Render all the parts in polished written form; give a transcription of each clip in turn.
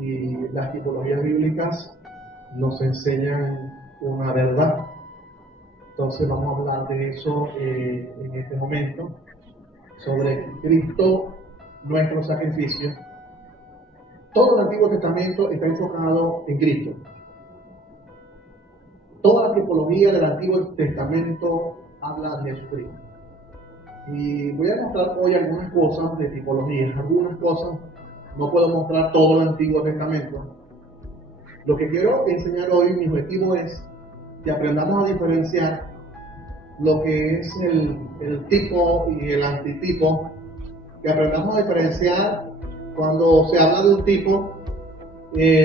y las tipologías bíblicas nos enseñan una verdad. Entonces vamos a hablar de eso en este momento, sobre Cristo, nuestro sacrificio. Todo el Antiguo Testamento está enfocado en Cristo. Toda la tipología del Antiguo Testamento habla de Jesucristo. Y voy a mostrar hoy algunas cosas de tipologías, algunas cosas. No puedo mostrar todo el Antiguo Testamento. Lo que quiero enseñar hoy, mi objetivo es que aprendamos a diferenciar lo que es el tipo y el antitipo, que aprendamos a diferenciar cuando se habla de un tipo,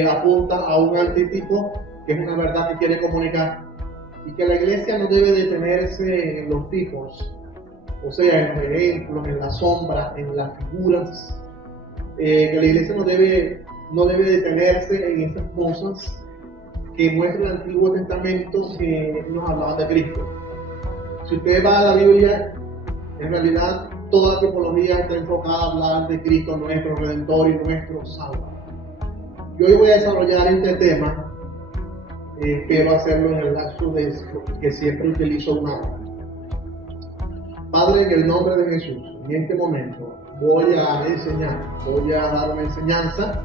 apunta a un antitipo, que es una verdad que quiere comunicar, y que la iglesia no debe detenerse en los tipos, o sea, en los ejemplos, en las sombras, en las figuras, que la iglesia no debe detenerse en esas cosas que muestra el Antiguo Testamento que nos hablaban de Cristo. Si usted va a la Biblia, en realidad toda la tipología está enfocada a hablar de Cristo, nuestro Redentor y nuestro Salvador. Yo hoy voy a desarrollar este tema, que va a hacerlo en el lapso de que siempre utilizo una hora. Padre, en el nombre de Jesús, en este momento voy a dar una enseñanza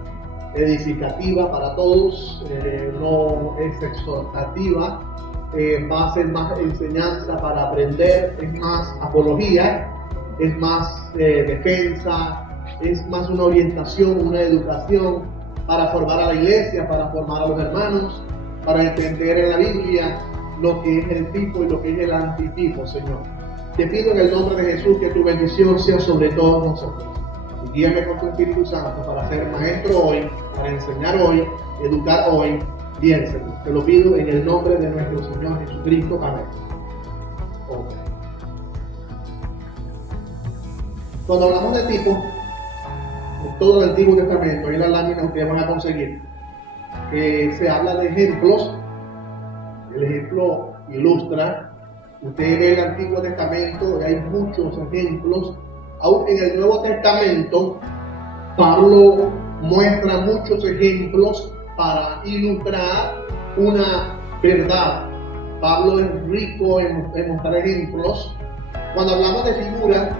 edificativa para todos, no es exhortativa, va a ser más enseñanza para aprender, es más apología, es más defensa, es más una orientación, una educación para formar a la iglesia, para formar a los hermanos, para entender en la Biblia lo que es el tipo y lo que es el antitipo, Señor. Te pido en el nombre de Jesús que tu bendición sea sobre todos nosotros. Y guíame con tu Espíritu Santo para ser maestro hoy, para enseñar hoy, educar hoy. Bien, Señor. Te lo pido en el nombre de nuestro Señor Jesucristo. Amén. Cuando hablamos de tipo, en todo el Antiguo Testamento, ahí en la lámina ustedes van a conseguir que se habla de ejemplos. El ejemplo ilustra. Usted ve el Antiguo Testamento y hay muchos ejemplos. Aún en el Nuevo Testamento, Pablo muestra muchos ejemplos para ilustrar una verdad. Pablo es rico en mostrar ejemplos. Cuando hablamos de figuras,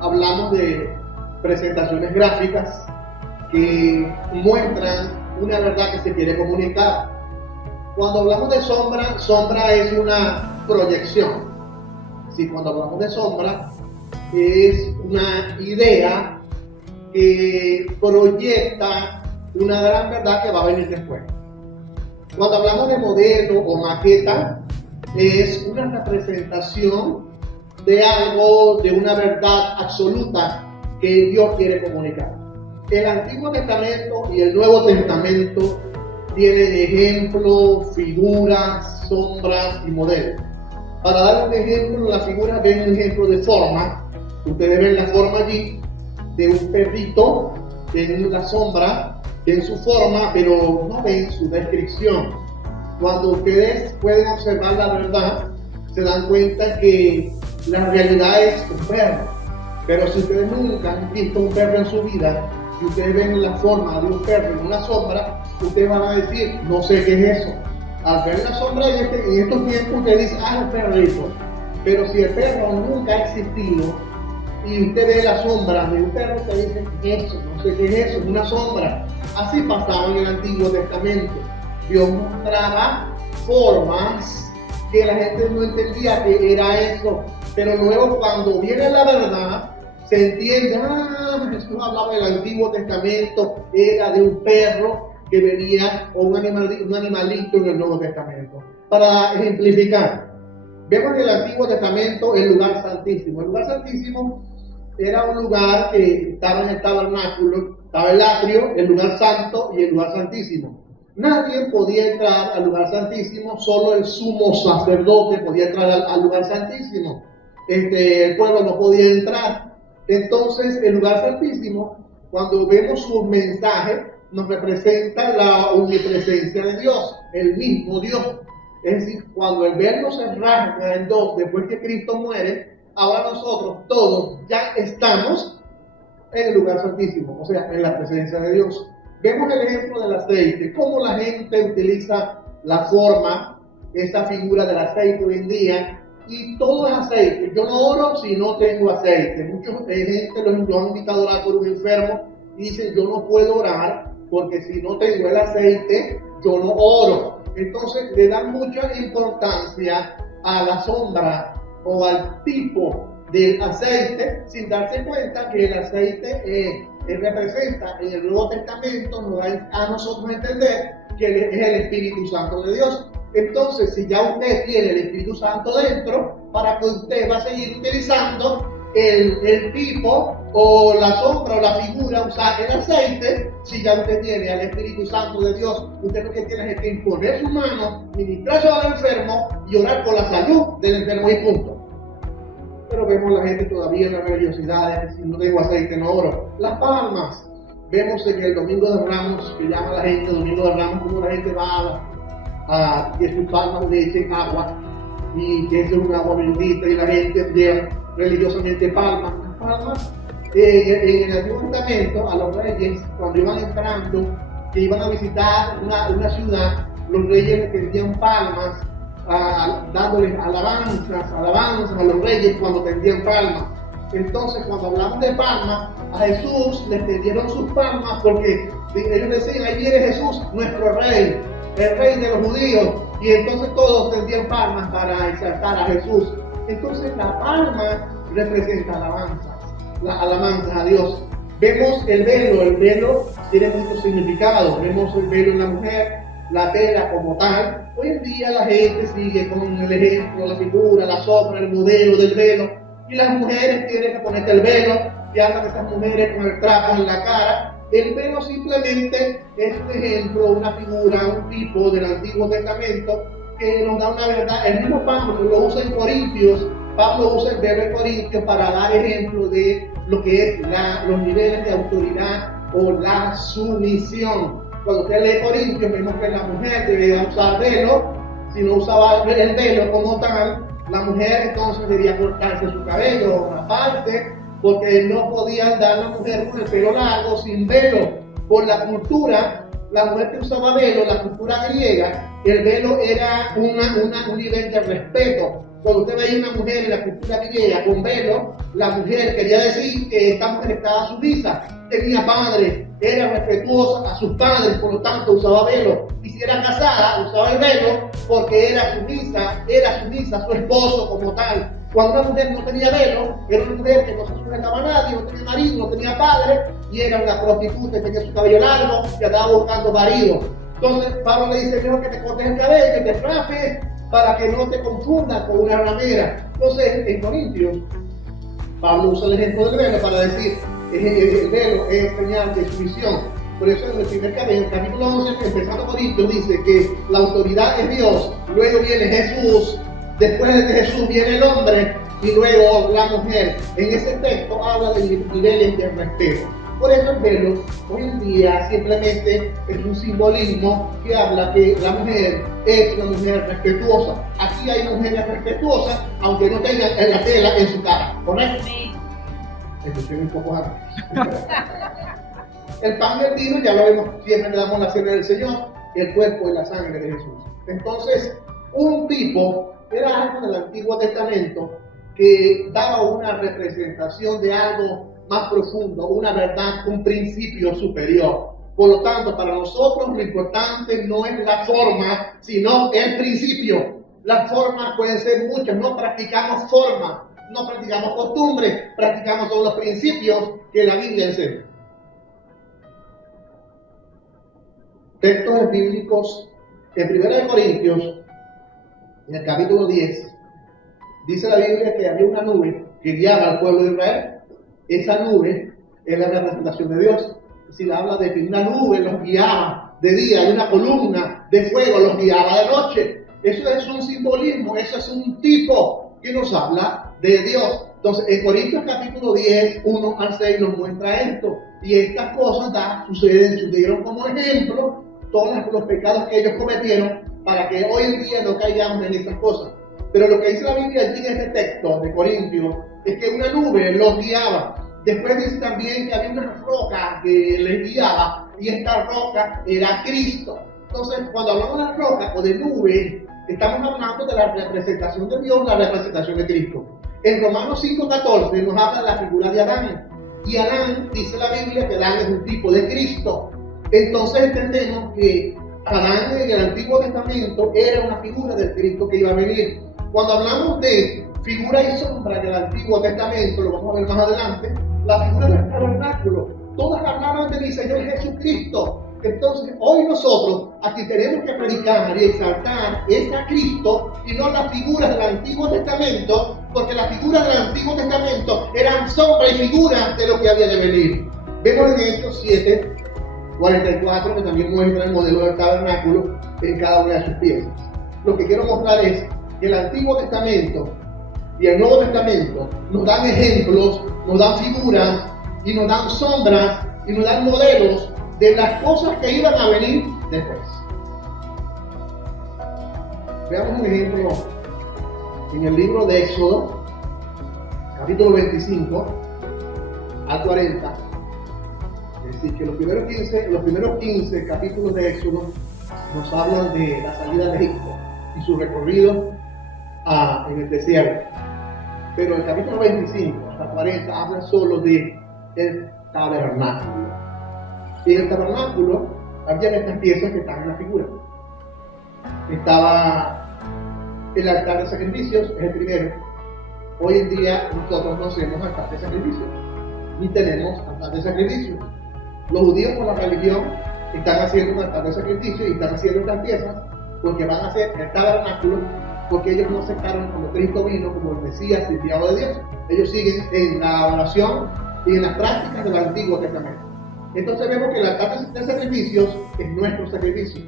hablamos de presentaciones gráficas que muestran una verdad que se quiere comunicar. Cuando hablamos de sombra es una proyección. Sí, cuando hablamos de sombra es una idea que proyecta una gran verdad que va a venir después. Cuando hablamos de modelo o maqueta, es una representación de algo, de una verdad absoluta que Dios quiere comunicar. El Antiguo Testamento y el Nuevo Testamento tienen ejemplos, figuras, sombras y modelos. Para dar un ejemplo, la figura ven un ejemplo de forma. Ustedes ven la forma allí de un perrito en la sombra, en su forma, pero no ven su descripción. Cuando ustedes pueden observar la verdad, se dan cuenta que la realidad es un perro. Pero si ustedes nunca han visto un perro en su vida, y ustedes ven la forma de un perro en una sombra, ustedes van a decir, no sé qué es eso. Al ver la sombra en estos tiempos, ustedes dicen, el perrito. Pero si el perro nunca ha existido, y usted ve la sombra de un perro, usted dice, ¿qué es eso? No sé qué es eso, es una sombra. Así pasaba en el Antiguo Testamento. Dios mostraba formas que la gente no entendía que era eso. Pero luego cuando viene la verdad, se entiende, Jesús hablaba del Antiguo Testamento, era de un perro que venía, o un animalito en el Nuevo Testamento. Para ejemplificar, vemos en el Antiguo Testamento el lugar santísimo. El lugar santísimo era un lugar que estaba en el tabernáculo, estaba el atrio, el lugar santo y el lugar santísimo. Nadie podía entrar al lugar santísimo, solo el sumo sacerdote podía entrar al lugar santísimo. El pueblo no podía entrar. Entonces, el lugar santísimo, cuando vemos su mensaje, nos representa la omnipresencia de Dios, el mismo Dios. Es decir, cuando el verbo se rasga en dos después que Cristo muere, ahora nosotros todos ya estamos en el lugar santísimo, o sea, en la presencia de Dios. vemos el ejemplo del aceite, cómo la gente utiliza la forma, esa figura del aceite hoy en día, y todo es aceite. Yo no oro si no tengo aceite. Mucha gente lo han invitado a orar por un enfermo y dicen, yo no puedo orar porque si no tengo el aceite, yo no oro. Entonces le dan mucha importancia a la sombra o al tipo del aceite, sin darse cuenta que el aceite representa en el Nuevo Testamento, nos da a nosotros entender que es el Espíritu Santo de Dios. Entonces, si ya usted tiene el Espíritu Santo dentro, para que usted va a seguir utilizando el tipo o la sombra o la figura, usar el aceite, si ya usted tiene al Espíritu Santo de Dios, usted lo que tiene es que imponer su mano, ministrarse al enfermo y orar por la salud del enfermo y punto. Pero vemos la gente todavía en las religiosidades, si no tengo aceite no oro. Las palmas, vemos en el Domingo de Ramos, que llama la gente Domingo de Ramos, como la gente va a que sus palmas le echen agua y que eso es un agua bendita y la gente lleva religiosamente palmas. Las palmas en el Antiguo Testamento a los reyes cuando iban entrando, que iban a visitar una ciudad, los reyes le tendían palmas, dándoles alabanzas a los reyes cuando tendían palmas. Entonces cuando hablamos de palmas, a Jesús le tendieron sus palmas porque ellos decían, ahí viene Jesús, nuestro rey, el rey de los judíos, y entonces todos tendían palmas para exaltar a Jesús. Entonces la palma representa alabanza a Dios. Vemos el velo tiene muchos significados. Vemos el velo en la mujer, la tela como tal. Hoy en día la gente sigue con el ejemplo, la figura, la sombra, el modelo del velo, y las mujeres tienen que ponerse el velo, y andan estas mujeres con el trapo en la cara. El velo simplemente es un ejemplo, una figura, un tipo del Antiguo Testamento que nos da una verdad. El mismo Pablo lo usa en Corintios. Pablo usa el velo en Corintios para dar ejemplo de lo que es los niveles de autoridad o la sumisión. Cuando usted lee Corintios, vemos que la mujer debía usar velo. Si no usaba el velo como tal, la mujer entonces debía cortarse su cabello aparte, porque no podía andar la mujer con el pelo largo sin velo. Por la cultura, la mujer que usaba velo, la cultura griega, el velo era un nivel de respeto. Cuando usted veía una mujer en la cultura griega con velo, la mujer quería decir que esta mujer estaba sumisa, tenía padre, era respetuosa a sus padres, por lo tanto usaba velo. Y si era casada, usaba el velo porque era sumisa a su esposo como tal. Cuando una mujer no tenía velo, era una mujer que no se sujetaba a nadie, no tenía marido, no tenía padre, y era una prostituta, tenía su cabello largo y andaba buscando marido. Entonces Pablo le dice, mejor que te cortes el cabello, te rapes, para que no te confundas con una ramera. Entonces en Corintios, Pablo usa el ejemplo del velo para decir, el velo es señal de sumisión. Por eso en el primer capítulo 11, empezando Corintios, dice que la autoridad es Dios, luego viene Jesús, después de Jesús viene el hombre y luego la mujer. En ese texto habla de niveles de respeto. Por eso el velo hoy en día simplemente es un simbolismo que habla que la mujer es una mujer respetuosa. Aquí hay mujeres respetuosas, aunque no tengan la tela en su cara, ¿correcto? Escuché un poco antes. El pan y el vino ya lo vemos, siempre le damos la cena del Señor, el cuerpo y la sangre de Jesús. Entonces, un tipo era algo del Antiguo Testamento que daba una representación de algo más profundo, una verdad, un principio superior. Por lo tanto, para nosotros lo importante no es la forma, sino el principio. Las formas pueden ser muchas, no practicamos formas, no practicamos costumbres, practicamos todos los principios que la Biblia enseña. Textos bíblicos en 1 Corintios, en el capítulo 10, dice la Biblia que había una nube que guiaba al pueblo de Israel. Esa nube es la representación de Dios. Si la habla de que una nube los guiaba de día, y una columna de fuego los guiaba de noche. Eso es un simbolismo, eso es un tipo que nos habla de Dios. Entonces, en Corintios capítulo 10, 1 al 6 nos muestra esto. Y estas cosas sucedieron como ejemplo todos los pecados que ellos cometieron para que hoy en día no caigamos en estas cosas. Pero lo que dice la Biblia allí en este texto de Corintios es que una nube los guiaba. Después dice también que había una roca que les guiaba y esta roca era Cristo. Entonces, cuando hablamos de la roca o de nube, estamos hablando de la representación de Dios, la representación de Cristo. En Romanos 5:14 nos habla de la figura de Adán. Y Adán, dice la Biblia, que Adán es un tipo de Cristo. Entonces entendemos que Adán en el Antiguo Testamento era una figura del Cristo que iba a venir. Cuando hablamos de figura y sombra en el Antiguo Testamento, lo vamos a ver más adelante, la figura del tabernáculo, todas hablaban de mi Señor Jesucristo. Entonces, hoy nosotros aquí tenemos que predicar y exaltar es a Cristo y no las figuras del Antiguo Testamento, porque las figuras del Antiguo Testamento eran sombra y figuras de lo que había de venir. Vemos en Hechos 7:44, que también muestra el modelo del tabernáculo en cada una de sus piezas. Lo que quiero mostrar es que el Antiguo Testamento y el Nuevo Testamento nos dan ejemplos, nos dan figuras y nos dan sombras y nos dan modelos de las cosas que iban a venir después. Veamos un ejemplo en el libro de Éxodo, capítulo 25 al 40. Es decir, que los primeros 15 capítulos de Éxodo nos hablan de la salida de Egipto y su recorrido en el desierto. Pero el capítulo 25 hasta 40 habla solo de el tabernáculo. Y en el tabernáculo había estas piezas que están en la figura. Estaba el altar de sacrificios, es el primero. Hoy en día nosotros no hacemos altar de sacrificios, ni tenemos altar de sacrificios. Los judíos por la religión están haciendo un altar de sacrificio y están haciendo estas piezas porque van a hacer el tabernáculo, porque ellos no aceptaron como Cristo vino, como el Mesías y el enviado de Dios. Ellos siguen en la oración y en las prácticas del Antiguo Testamento. Entonces vemos que el altar de sacrificios es nuestro sacrificio.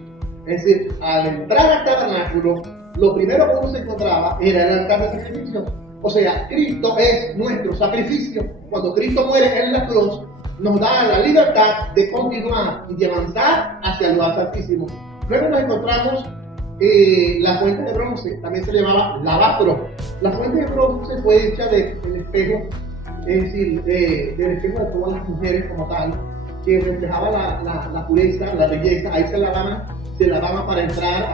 Es decir, al entrar al tabernáculo, lo primero que uno se encontraba era el altar de sacrificios. O sea, Cristo es nuestro sacrificio. Cuando Cristo muere en la cruz, nos da la libertad de continuar y de avanzar hacia el lugar santísimo. Luego nos encontramos la fuente de bronce, también se llamaba lavacro. La fuente de bronce fue hecha del espejo, es decir, del espejo de todas las mujeres como tal, que reflejaba la pureza, la belleza. Ahí se lavaban para entrar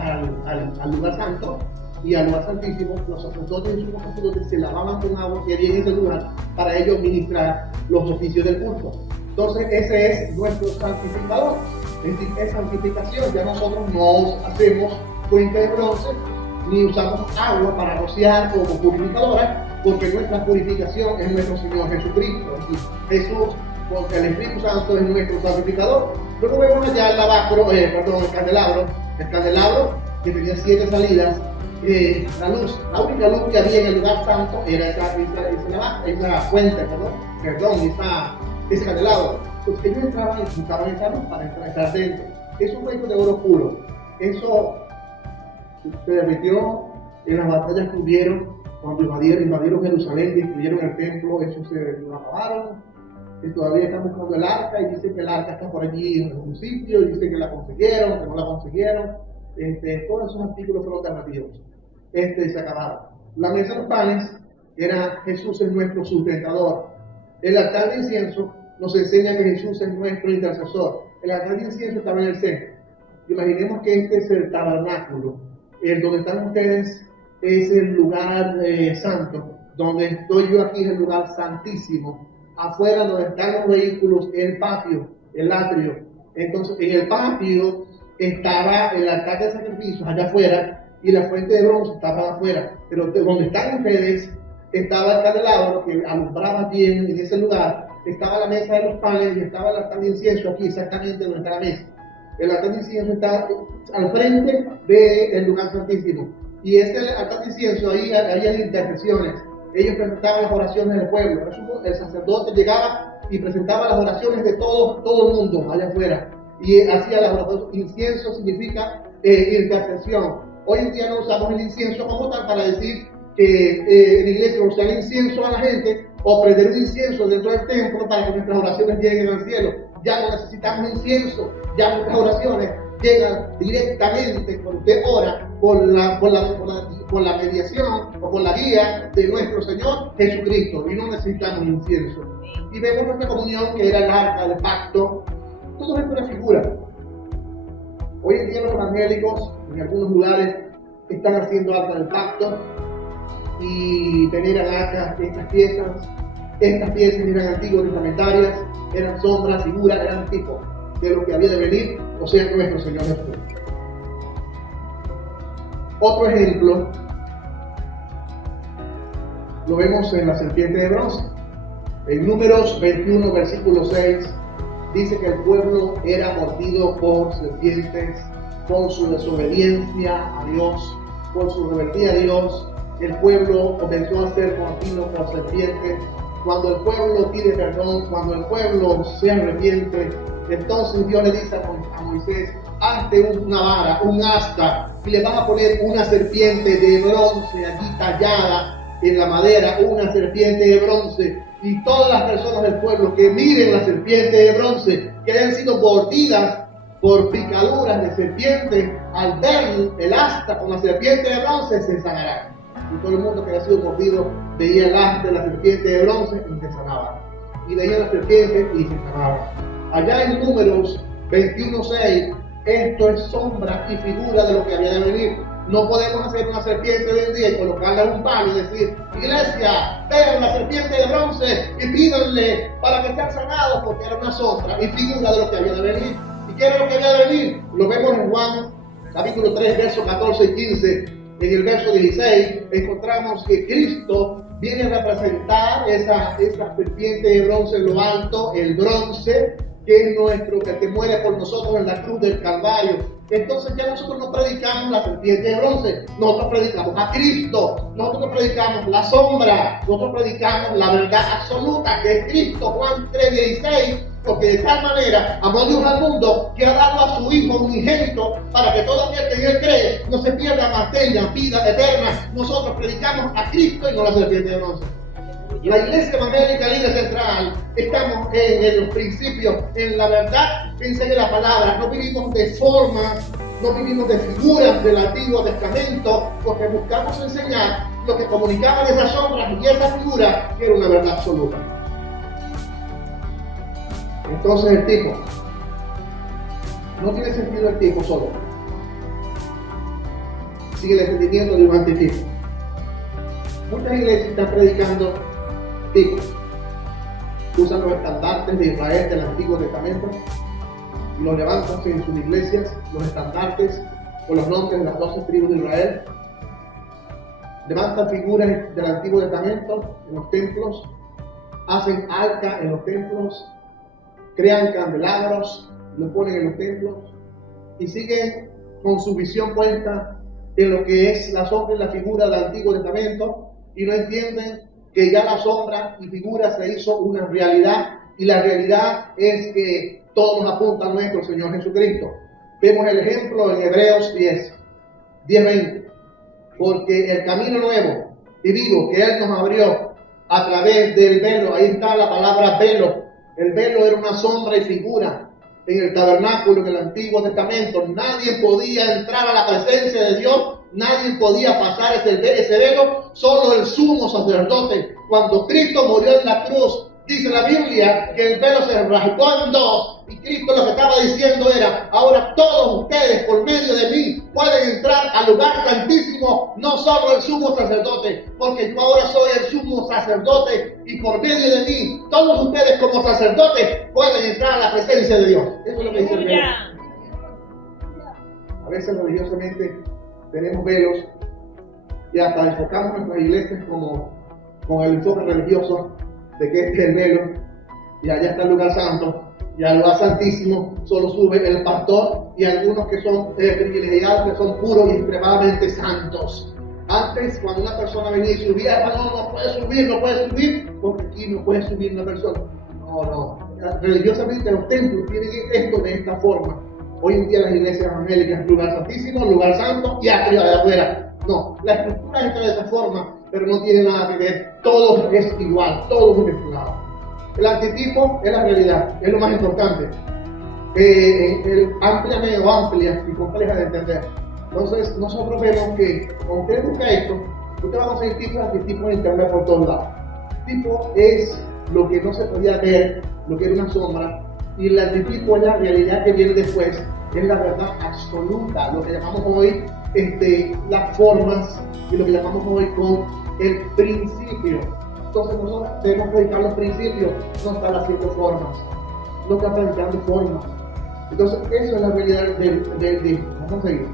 al lugar santo y al lugar santísimo. Los sacerdotes y los sacerdotes se lavaban con agua que había en ese lugar para ellos ministrar los oficios del culto. Entonces ese es nuestro santificador, es decir, es santificación. Ya nosotros no hacemos fuente de bronce ni usamos agua para rociar como purificadora, porque nuestra purificación es nuestro Señor Jesucristo. Es decir, Jesús, porque el Espíritu Santo es nuestro santificador. Luego vemos allá el candelabro que tenía 7 salidas. La única luz que había en el lugar santo era esa fuente, ese candelabro. Entonces ellos entraban y buscaban esa luz para entrar dentro. Es un cuento de oro puro. Eso se derritió en las batallas que hubieron cuando invadieron Jerusalén, destruyeron el templo. Eso se lo acabaron. Y todavía están buscando el arca y dicen que el arca está por allí en un sitio, y dicen que la consiguieron, que no la consiguieron. Todos esos artículos fueron alternativos. Se acabaron. La mesa de los panes era Jesús es nuestro sustentador. El altar de incienso nos enseña que Jesús es nuestro intercesor. El altar de incienso estaba en el centro. Imaginemos que este es el tabernáculo. Donde están ustedes es el lugar santo. Donde estoy yo aquí es el lugar santísimo. Afuera donde están los vehículos, el patio, el atrio. Entonces en el patio estaba el altar de sacrificios allá afuera y la fuente de bronce estaba afuera. Pero donde están ustedes estaba el candelabro que alumbraba bien en ese lugar. Estaba la mesa de los panes y estaba el altar de incienso aquí exactamente donde está la mesa. El altar de incienso está al frente del lugar santísimo. Y ese altar de incienso, ahí había intercesiones. Ellos presentaban las oraciones del pueblo. El sacerdote llegaba y presentaba las oraciones de todo el mundo allá afuera. Y hacía las oraciones. Incienso significa intercesión. Hoy en día no usamos el incienso como tal para decir que en la iglesia usar el incienso a la gente o prender un incienso dentro del templo para que nuestras oraciones lleguen al cielo. Ya no necesitamos incienso, ya nuestras oraciones llegan directamente cuando usted ora por la mediación o por la guía de nuestro Señor Jesucristo, y no necesitamos incienso. Y vemos nuestra comunión, que era el arca del pacto. Todo es una figura. Hoy en día los evangélicos, en algunos lugares, están haciendo arca del pacto y veneran acá estas piezas. Estas piezas eran antiguas testamentarias, eran sombras, figuras, eran tipos de lo que había de venir, o sea, nuestro Señor Jesús. Otro ejemplo lo vemos en la serpiente de bronce. En Números 21, versículo 6, dice que el pueblo era mordido por serpientes, por su desobediencia a Dios, por su rebeldía a Dios. El pueblo comenzó a ser mordido por serpientes. Cuando el pueblo pide perdón, cuando el pueblo se arrepiente, entonces Dios le dice a Moisés: hazte una vara, un asta, y le vas a poner una serpiente de bronce allí tallada en la madera, una serpiente de bronce. Y todas las personas del pueblo que miren la serpiente de bronce, que hayan sido mordidas por picaduras de serpiente, al ver el asta con la serpiente de bronce, se sanarán. Y todo el mundo que había sido mordido veía el asta de la serpiente de bronce y se sanaba. Y veía la serpiente y se sanaba. Allá en Números 21:6, esto es sombra y figura de lo que había de venir. No podemos hacer una serpiente de un día y colocarla en un palo y decir: iglesia, vean la serpiente de bronce y pídanle para que sean sanados, porque era una sombra y figura de lo que había de venir. ¿Y qué era lo que había de venir? Lo vemos en Juan capítulo 3, versos 14 y 15. En el verso 16 encontramos que Cristo viene a representar esa serpiente de bronce en lo alto, el bronce, que es nuestro, que muere por nosotros en la cruz del Calvario. Entonces ya nosotros no predicamos la serpiente de bronce, nosotros predicamos a Cristo, nosotros predicamos la sombra, nosotros predicamos la verdad absoluta, que es Cristo. Juan 3:16, porque de tal manera amó Dios al mundo que ha dado a su Hijo unigénito, para que todo aquel que en él cree no se pierda, mas tenga vida eterna. Nosotros predicamos a Cristo y no la serpiente de bronce. La Iglesia Evangélica Líder Central estamos en los principios, en la verdad que enseña la palabra. No vivimos de formas, no vivimos de figuras del Antiguo Testamento, porque buscamos enseñar lo que comunicaban esas sombras y esa figura, que era una verdad absoluta. Entonces el tipo, no tiene sentido el tipo solo. Sigue el entendimiento de un antitipo. Muchas iglesias están predicando tipos. Usan los estandartes de Israel del Antiguo Testamento y los levantan en sus iglesias, los estandartes con los nombres de las 12 tribus de Israel. Levantan figuras del Antiguo Testamento en los templos, hacen arca en los templos, crean candelabros, lo ponen en los templos y siguen con su visión puesta en lo que es la sombra y la figura del Antiguo Testamento, y no entienden que ya la sombra y figura se hizo una realidad, y la realidad es que todo nos apunta a nuestro Señor Jesucristo. Vemos el ejemplo en Hebreos 10:20, porque el camino nuevo y vivo que Él nos abrió a través del velo, ahí está la palabra velo. El velo era una sombra y figura en el tabernáculo en el Antiguo Testamento. Nadie podía entrar a la presencia de Dios, nadie podía pasar ese velo, solo el sumo sacerdote. Cuando Cristo murió en la cruz, dice la Biblia que el velo se rasgó en dos, y Cristo lo que estaba diciendo era: ahora todos ustedes por medio de mí pueden entrar al lugar santísimo, no solo el sumo sacerdote, porque yo ahora soy el sumo sacerdote, y por medio de mí todos ustedes como sacerdotes pueden entrar a la presencia de Dios. Eso es lo que dice el velo. A veces religiosamente tenemos velos y hasta enfocamos nuestras iglesias con el enfoque religioso de que este es el velo y allá está el lugar santo, y al lugar santísimo solo sube el pastor y algunos que son privilegiados, que son puros y extremadamente santos. Antes, cuando una persona venía y subía, no puede subir, porque aquí no puede subir una persona. No. Religiosamente los templos tienen esto de esta forma. Hoy en día las iglesias evangélicas, lugar santísimo, lugar santo y arriba de afuera. No, la estructura está de esa forma, pero no tiene nada que ver. Todo es igual, todo es mezclado. El antitipo es la realidad, es lo más importante. Amplia y compleja de entender. Entonces, nosotros vemos que cuando usted busca esto, usted va a conseguir tipos y antitipos en internet por todos lados. Tipo es lo que no se podía ver, lo que era una sombra, Y el antitipo es la realidad que viene después, es la verdad absoluta, lo que llamamos hoy las formas y lo que llamamos hoy con el principio. Entonces nosotros debemos predicar los principios, no estar haciendo formas, no estar predicando formas. Entonces eso es la realidad del vamos a seguir.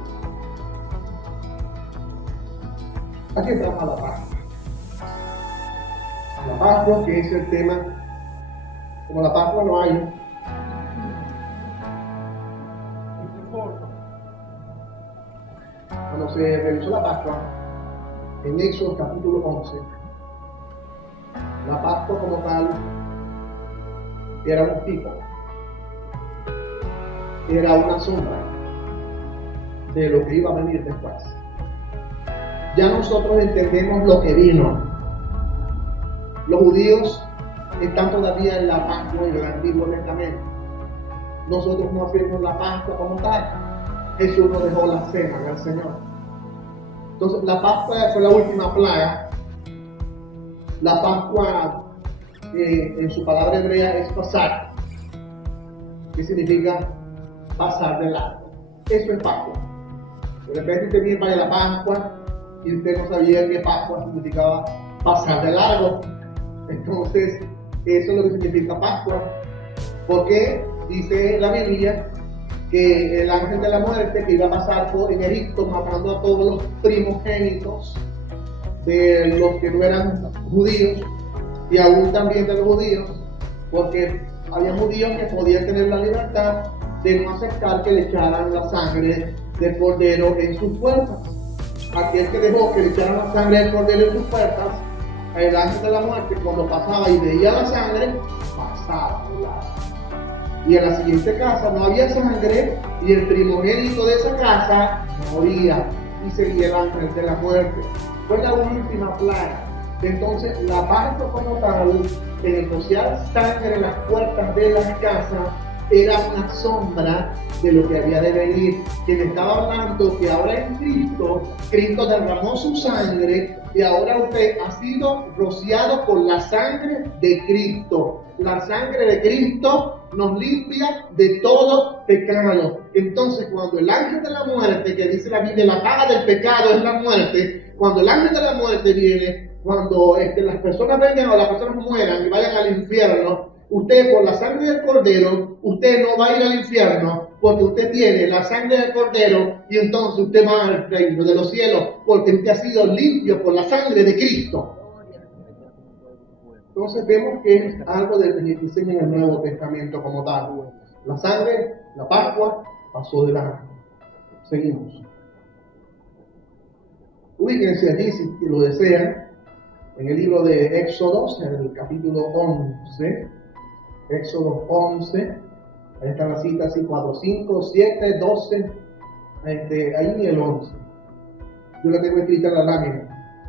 Aquí entramos a la Pascua. La Pascua, que es el tema, como la Pascua no hay. Cuando se realizó la Pascua, en Éxodo capítulo 11, la Pascua como tal era un tipo, era una sombra de lo que iba a venir después. Ya nosotros entendemos lo que vino. Los judíos están todavía en la Pascua en el Antiguo Testamento. Nosotros no hacemos la Pascua como tal. Jesús nos dejó la cena del Señor. Entonces la Pascua fue la última plaga. La Pascua en su palabra hebrea es pasar, que significa pasar de largo. Eso es Pascua. De repente usted viene para la Pascua y usted no sabía que Pascua significaba pasar de largo. Entonces eso es lo que significa Pascua, porque dice la Biblia que el ángel de la muerte que iba a pasar por en Egipto matando a todos los primogénitos de los que no eran judíos y aún también de los judíos, porque había judíos que podían tener la libertad de no aceptar que le echaran la sangre del cordero en sus puertas. Aquel que dejó que le echaran la sangre del cordero en sus puertas, el ángel de la muerte cuando pasaba y veía la sangre, pasaba de lado. Y en la siguiente casa no había sangre y el primogénito de esa casa moría y seguía el ángel de la muerte. Fue la última plaga. Entonces la Pascua como tal, en el rociar sangre en las puertas de las casas, era una sombra de lo que había de venir. Quien estaba hablando que ahora en Cristo, Cristo derramó su sangre y ahora usted ha sido rociado por la sangre de Cristo. La sangre de Cristo nos limpia de todo pecado. Entonces, cuando el ángel de la muerte, que dice la Biblia, la paga del pecado es la muerte, cuando el ángel de la muerte viene, cuando las personas vengan o las personas mueran y vayan al infierno, usted por la sangre del cordero, usted no va a ir al infierno, porque usted tiene la sangre del cordero y entonces usted va al reino de los cielos, porque usted ha sido limpio por la sangre de Cristo. Entonces vemos que es algo de que enseña en el Nuevo Testamento como tal. La sangre, la Pascua, pasó de largo. Seguimos. Ubíquense allí si lo desean, en el libro de Éxodo, en el capítulo 11. Éxodo 11, ahí están las citas, 4, 5, 7, 12, ahí en el 11. Yo la tengo escrita en la lámina.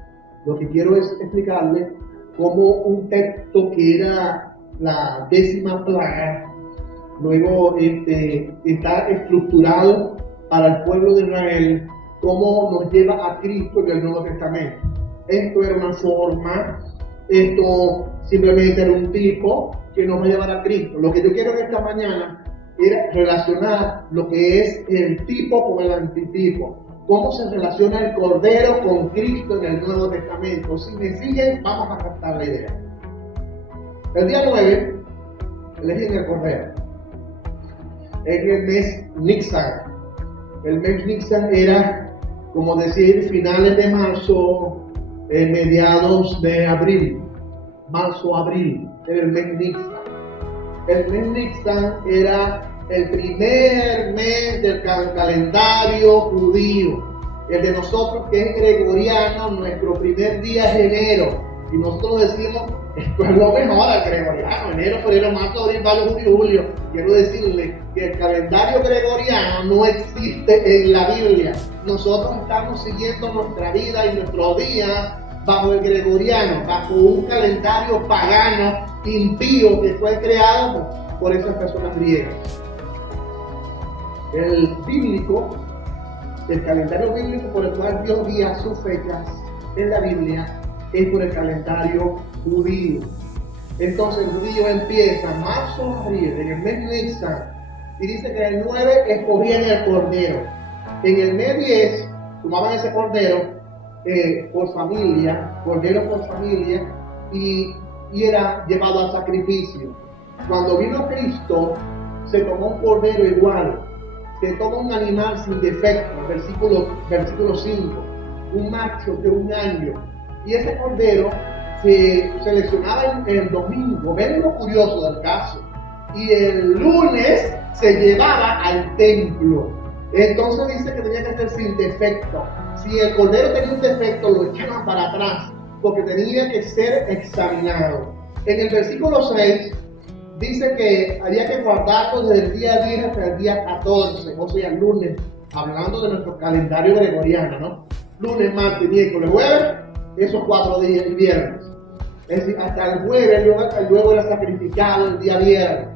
Lo que quiero es explicarle cómo un texto que era la 10ª plaga, luego está estructurado para el pueblo de Israel, cómo nos lleva a Cristo en el Nuevo Testamento. Esto era una forma, esto simplemente era un tipo que nos va a llevar a Cristo. Lo que yo quiero en esta mañana era relacionar lo que es el tipo con el antitipo. Cómo se relaciona el Cordero con Cristo en el Nuevo Testamento. Si me siguen, vamos a captar la idea. El día 9, eligen el Cordero. Es el mes Nisan. El mes Nisan era, como decir, finales de marzo, mediados de abril. Marzo-abril, era el mes Nisan. El mes Nisan era el primer mes del calendario judío. El de nosotros que es gregoriano, nuestro primer día es enero. Y nosotros decimos, esto es lo mejor al gregoriano, enero, febrero, marzo, abril, mayo, junio, julio. Quiero decirle que el calendario gregoriano no existe en la Biblia. Nosotros estamos siguiendo nuestra vida y nuestros días bajo el gregoriano, bajo un calendario pagano, impío, que fue creado por esas personas griegas. El bíblico, el calendario bíblico por el cual Dios guía sus fechas en la Biblia, es por el calendario judío. Entonces el judío empieza marzo, abril, en el mes Nisan, y dice que en el 9 escogían el cordero. En el mes 10 tomaban ese cordero por familia, cordero por familia, y era llevado al sacrificio. Cuando vino Cristo, se tomó un cordero igual, se toma un animal sin defecto, versículo 5, un macho de 1 año, y ese cordero se seleccionaba en el domingo. Ven lo curioso del caso, y el lunes se llevaba al templo. Entonces dice que tenía que ser sin defecto. Si el cordero tenía un defecto, lo echaban para atrás, porque tenía que ser examinado. En el versículo 6 dice que había que guardarlo desde el día 10 hasta el día 14, o sea, el lunes, hablando de nuestro calendario gregoriano, ¿no? Lunes, martes, miércoles, jueves, esos 4 días, y viernes. Es decir, hasta el jueves, luego era sacrificado el día viernes.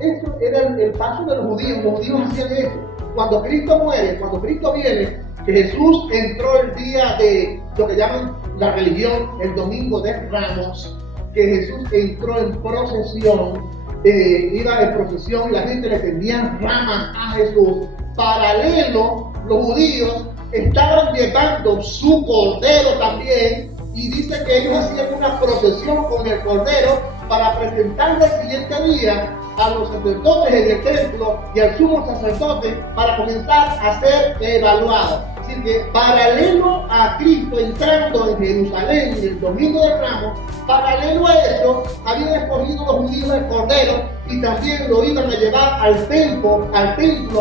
Eso era el paso de los judíos hacían eso. Cuando Cristo muere, cuando Cristo viene, que Jesús entró el día de lo que llaman la religión, el domingo de Ramos, que Jesús entró en procesión, iba en procesión y la gente le tendían ramas a Jesús. Paralelo, los judíos estaban llevando su cordero también, y dice que ellos hacían una procesión con el cordero para presentarle el siguiente día a los sacerdotes en el templo y al sumo sacerdote para comenzar a ser evaluados. Así que paralelo a Cristo entrando en Jerusalén en el domingo de Ramos, paralelo a eso, habían escogido los judíos el cordero y también lo iban a llevar al templo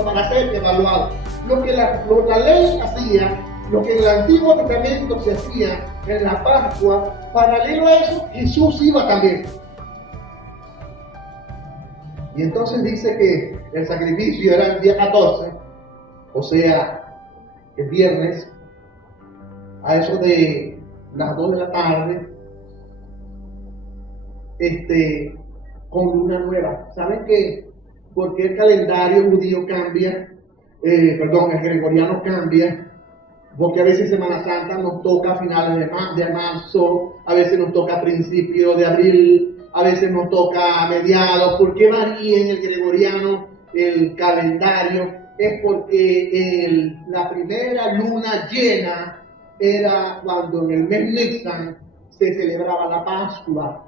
para ser evaluado. Lo que la ley hacía, lo que en el Antiguo Testamento se hacía en la Pascua, paralelo a eso, Jesús iba también. Y entonces dice que el sacrificio era el día 14, o sea, el viernes, a eso de las 2 de la tarde, con luna nueva. ¿Saben qué? Porque el calendario judío cambia, el gregoriano cambia, porque a veces Semana Santa nos toca a finales de marzo, a veces nos toca a principios de abril, a veces nos toca a mediados. ¿Por qué varía en el gregoriano el calendario? Es porque la primera luna llena era cuando en el mes Nisan se celebraba la Pascua,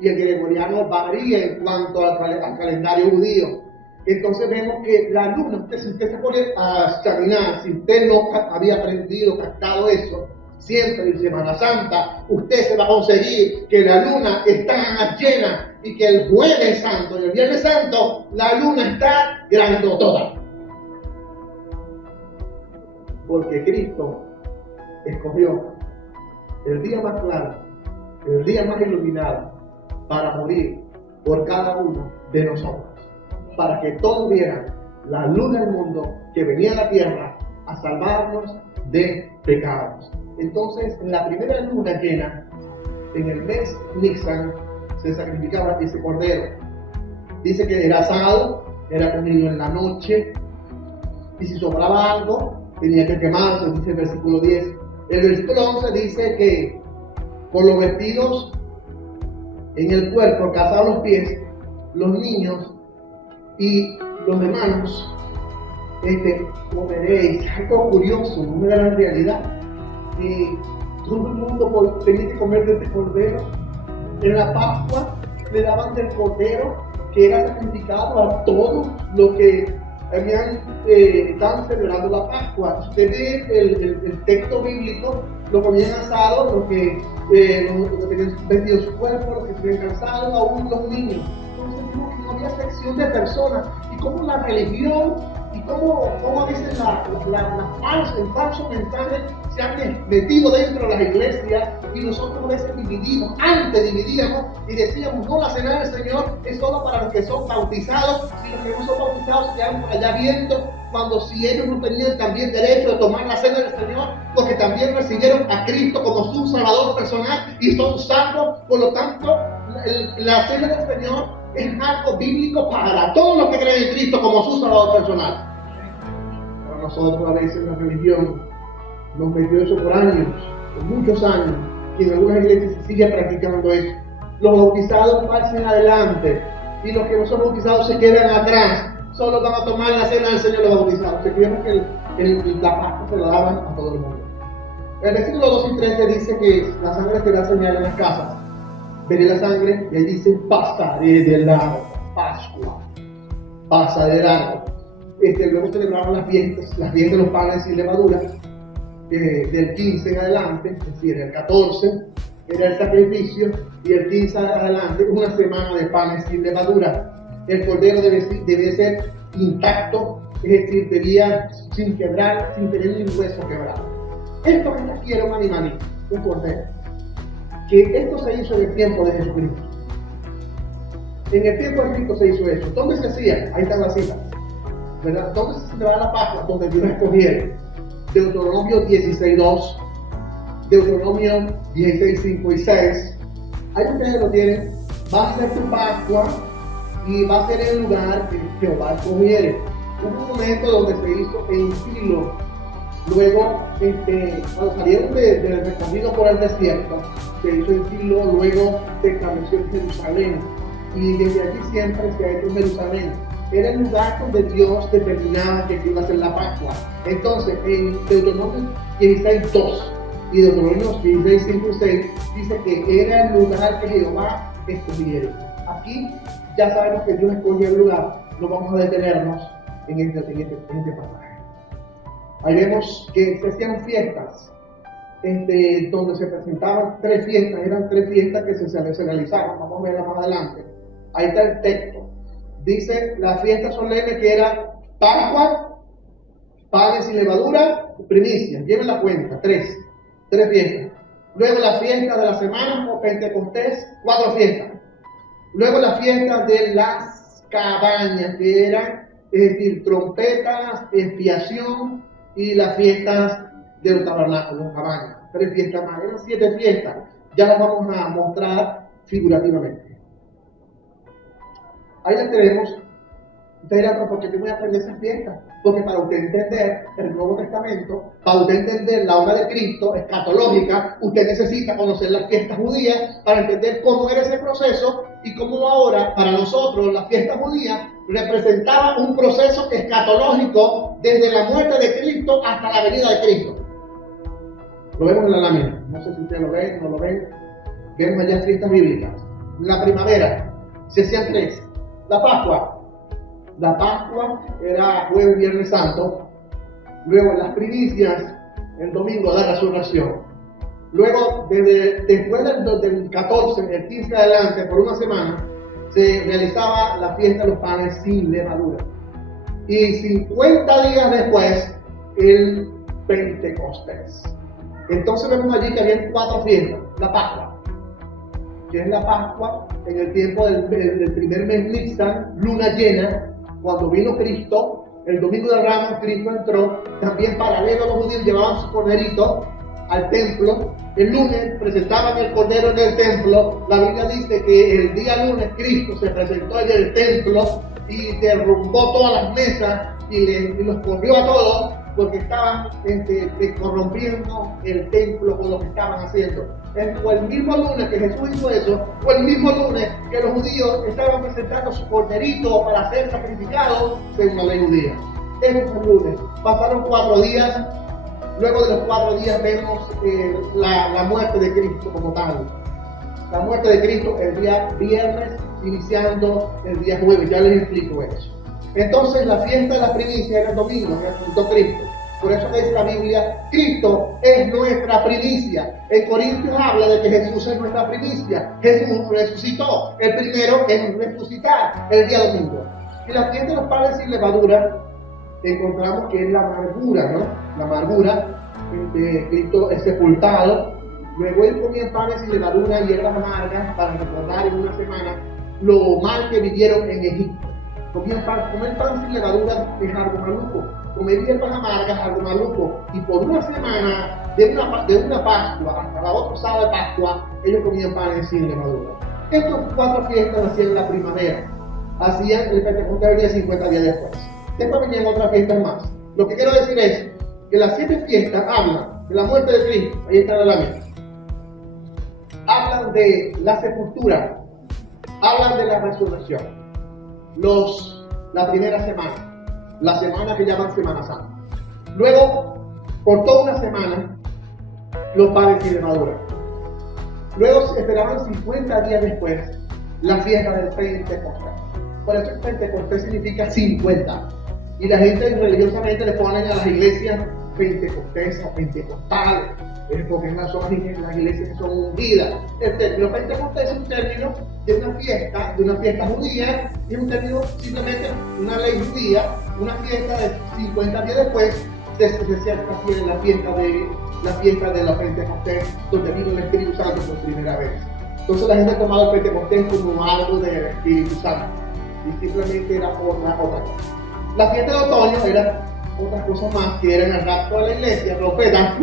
y el gregoriano varía en cuanto al calendario judío. Entonces vemos que la luna, si usted se pone a examinar, si usted no había aprendido, captado eso, siempre en Semana Santa, usted se va a conseguir que la luna está llena y que el Jueves Santo y el Viernes Santo la luna está grandotota. Porque Cristo escogió el día más claro, el día más iluminado, para morir por cada uno de nosotros, para que todos vieran la luz del mundo que venía a la tierra a salvarnos de pecados. Entonces, en la primera luna llena, en el mes Nisan, se sacrificaba ese cordero. Dice que era asado, era comido en la noche, y si sobraba algo, tenía que quemarse, dice el versículo 10. El versículo 11 dice que por los vestidos en el cuerpo, calzados los pies, los niños y los hermanos, comeréis. Algo curioso, no era la realidad. Todo el mundo tenía que comer de este cordero. En la Pascua le daban del cordero que era sacrificado a todos los que estaban celebrando la Pascua. Usted ve el texto bíblico, lo comían asado, los que tenían vestido su cuerpo, los que tenían calzado, aún los niños. Entonces no había sección de personas. Y como la religión y cómo a veces el falso mensaje se han metido dentro de las iglesias, y nosotros a veces dividimos. Antes dividíamos y decíamos: no, la cena del Señor es solo para los que son bautizados, y los que no son bautizados se quedan por allá viendo, cuando si ellos no tenían también derecho de tomar la cena del Señor, porque también recibieron a Cristo como su Salvador personal y son salvos. Por lo tanto, la cena del Señor es algo bíblico para todos los que creen en Cristo como su Salvador personal. Para nosotros a veces la religión nos metió eso por años, por muchos años, y en algunas iglesias se sigue practicando eso. los bautizados pasen adelante y los que no son bautizados se quedan atrás. Solo van a tomar la cena del Señor los bautizados. Se creyeron que la Pascua se la daban a todo el mundo. El versículo 2 y 3 dice que la sangre será señal en las casas. Veré la sangre y ahí dice: pasaré de largo. Pascua. Pasa de largo. Luego celebraban las fiestas de los panes sin levadura. Del 15 en adelante, es decir, el 14 era el sacrificio y el 15 en adelante una semana de panes sin levadura. El cordero debe ser intacto, es decir, debía sin quebrar, sin tener ni un hueso quebrado. Esto que aquí era un animalito, un cordero, que esto se hizo en el tiempo de Jesucristo. En el tiempo de Cristo se hizo eso. ¿Dónde se hacía? Ahí está la cita, ¿verdad? ¿Dónde se celebraba la Pascua? Donde Dios escogiera. Deuteronomio 16:2, Deuteronomio 16:5 y 6. Ahí ustedes lo tienen. Va a ser tu Pascua y va a ser el lugar que Jehová escogiere. Hubo un momento donde se hizo en Silo. Luego, cuando salieron del recorrido por el desierto, se hizo en Silo, luego se estableció en Jerusalén. Y desde allí siempre se ha hecho en Jerusalén. Era el lugar donde Dios determinaba que iba a ser la Pascua. Entonces, en Deuteronomio 16:2 y Deuteronomio 16:5 y 6 dice que era el lugar que Jehová escogiera. Aquí ya sabemos que Dios escogió el lugar. No vamos a detenernos en este pasaje. Ahí vemos que se hacían fiestas, donde se presentaban tres fiestas. Eran tres fiestas que se realizaban. Vamos a verlas más adelante. Ahí está el texto. Dice la fiesta solemne que era Pascua, panes sin levadura, primicias. Lleven la cuenta, tres fiestas. Luego la fiesta de la semana o Pentecostés, 4 fiestas. Luego la fiesta de las cabañas, que eran, es decir, trompetas, expiación y las fiestas de los tabernáculos, cabañas. 3 fiestas más, eran 7 fiestas. Ya las vamos a mostrar figurativamente. Ahí las tenemos. Usted dirá: ¿pero por qué te voy a aprender esas fiestas? Porque para usted entender el Nuevo Testamento, para usted entender la obra de Cristo escatológica, usted necesita conocer las fiestas judías para entender cómo era ese proceso y cómo ahora, para nosotros, las fiestas judías representaba un proceso escatológico desde la muerte de Cristo hasta la venida de Cristo. Lo vemos en la lámina. No sé si ustedes lo ven, no lo ven. Vemos allá fiestas bíblicas. La primavera, se hacían 3. La Pascua era jueves, viernes santo. Luego las primicias, el domingo de resurrección. Luego, después del 14, el 15 adelante, por una semana, se realizaba la fiesta de los panes sin levadura. Y 50 días después, el Pentecostés. Entonces vemos allí que había 4 fiestas. La Pascua, que es la Pascua en el tiempo del primer mes Nisan, luna llena, cuando vino Cristo. El domingo de Ramos Cristo entró. También paralelo a los judíos llevaban su corderito al templo. El lunes presentaban el cordero en el templo. La Biblia dice que el día lunes Cristo se presentó en el templo y derrumbó todas las mesas y los corrió a todos porque estaban corrompiendo el templo con lo que estaban haciendo. Fue el mismo lunes que Jesús hizo eso, fue el mismo lunes que los judíos estaban presentando su corderito para ser sacrificado según la ley judía. Ese fue el lunes. Pasaron 4 días. Luego de los 4 días vemos la muerte de Cristo como tal. La muerte de Cristo el día viernes, iniciando el día jueves. Ya les explico eso. Entonces la fiesta de la primicia era el domingo, que resucitó Cristo. Por eso dice la Biblia: Cristo es nuestra primicia. En Corintios habla de que Jesús es nuestra primicia. Jesús resucitó. El primero en resucitar el día domingo. Y la fiesta de los panes sin levadura, encontramos que es la amargura, ¿no? La amargura. Cristo es sepultado. Luego él comía panes sin levadura y hierbas amargas para recordar en una semana lo mal que vivieron en Egipto. Comer pan sin levadura es algo maluco. Comer hierbas amargas es algo maluco. Y por una semana, de una Pascua hasta la otra sábado de Pascua, ellos comían panes sin levadura. Estas 4 fiestas hacían en la primavera. Hacían el Pentecostés venía 50 días después. Después venían otras fiestas más. Lo que quiero decir es que las 7 fiestas hablan de la muerte de Cristo. Ahí está la lámina. Habla hablan de la sepultura, hablan de la resurrección. La primera semana, la semana que llaman Semana Santa. Luego, por toda una semana, los panes sin levadura. Luego esperaban 50 días después la fiesta del Pentecostés. Por eso el Pentecostés significa 50. Y la gente religiosamente le ponen a las iglesias Pentecostés o Pentecostales, porque son las iglesias que son ungidas. El término Pentecostés es un término de una fiesta judía, y es un término simplemente una ley judía, una fiesta de 50 días después se hacía en la fiesta de la Pentecostés, donde vino el Espíritu Santo por primera vez. Entonces la gente ha tomado el Pentecostés como algo del Espíritu Santo, y simplemente era otra cosa. La fiesta de otoño era otras cosas más, que eran el rapto de la iglesia, trompeta,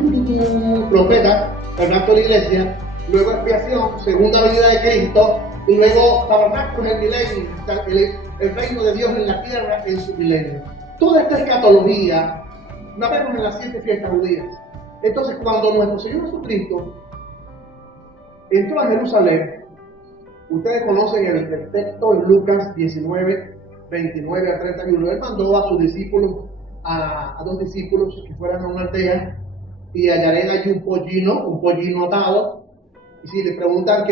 el rapto de la iglesia, luego expiación, segunda venida de Cristo, y luego tabernáculos en el milenio, el reino de Dios en la tierra en su milenio. Toda esta escatología la vemos en las 7 fiestas judías. Entonces, cuando nuestro Señor Jesucristo entró a Jerusalén, ustedes conocen el texto en Lucas 19, 29 a 31. Él mandó a sus discípulos, a 2 discípulos, que fueran a una aldea y hallarían allí un pollino atado. Y si le preguntan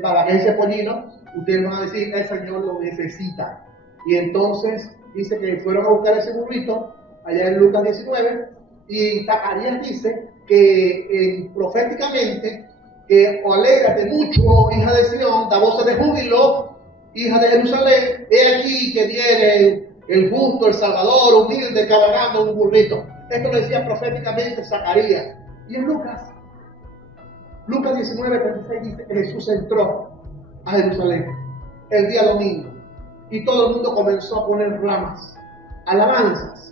para qué ese pollino, ustedes van a decir: el Señor lo necesita. Y entonces dice que fueron a buscar ese burrito allá en Lucas 19, y Zacarías dice que proféticamente que alégrate mucho, hija de Sión, da voces de júbilo, hija de Jerusalén, he aquí que viene el justo, el Salvador, humilde, cabalgando un burrito. Esto lo decía proféticamente Zacarías. Y en Lucas 19, 36 dice que Jesús entró a Jerusalén el día domingo, y todo el mundo comenzó a poner ramas, alabanzas